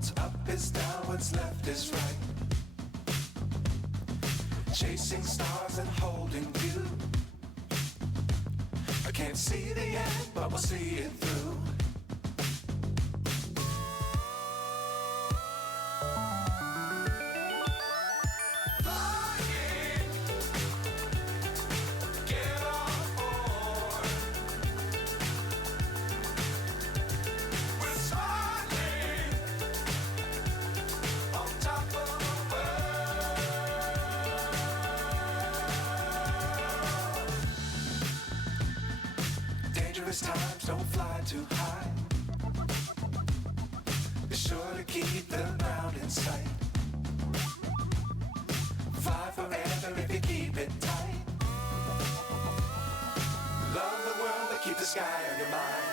What's up is down, what's left is right. Chasing stars and holding you. I can't see the end, but we'll see it through. Times don't fly too high. Be sure to keep the ground in sight. Fly forever if you keep it tight. Love the world but keep the sky on your mind.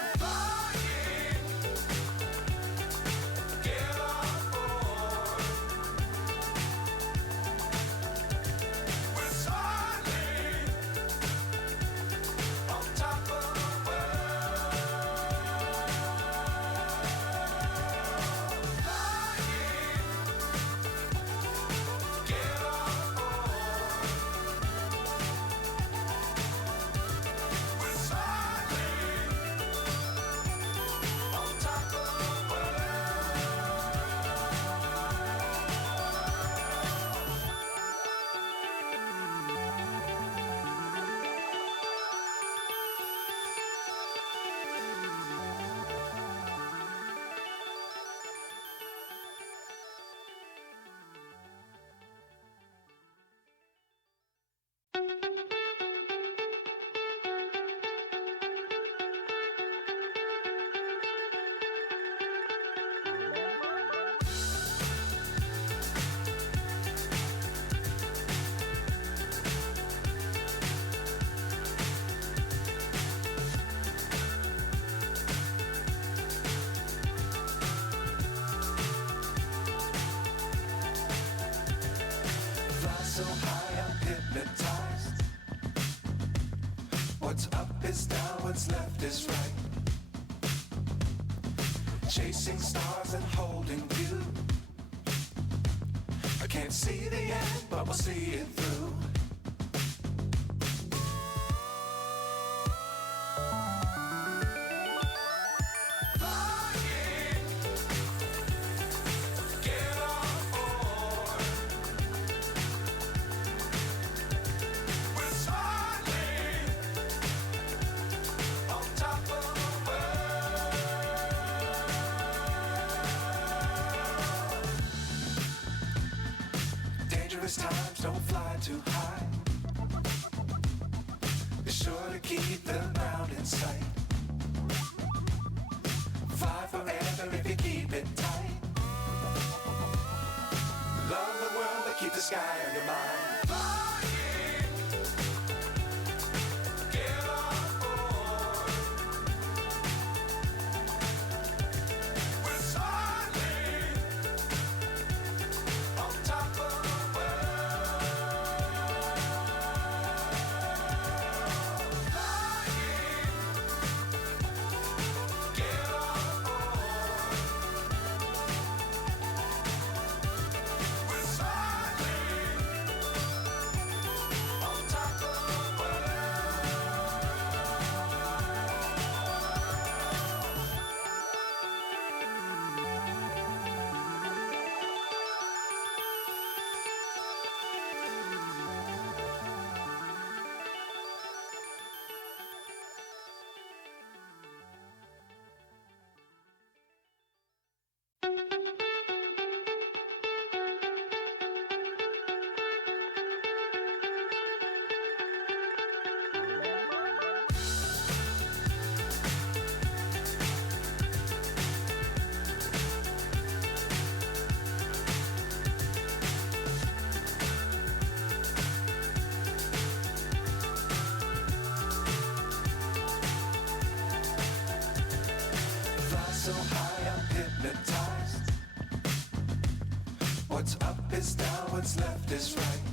So high I'm hypnotized. What's up is down, what's left is right. Chasing stars and holding you. I can't see the end, but we'll see it through. Times don't fly too high. Be sure to keep the ground in sight. Fly forever if you keep it tight. Love the world but keep the sky on your mind. So high I'm hypnotized. What's up is down, what's left is right.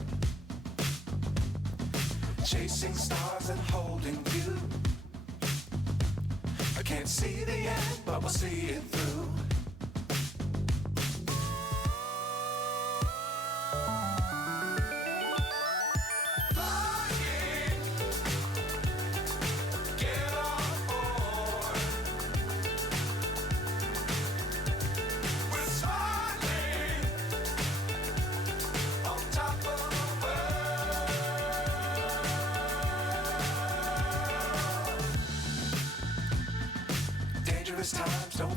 Chasing stars and holding you. I can't see the end, but we'll see it through.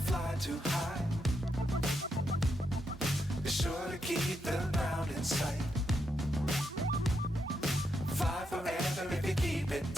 fly too high. Be sure to keep the ground in sight. Fly forever if you keep it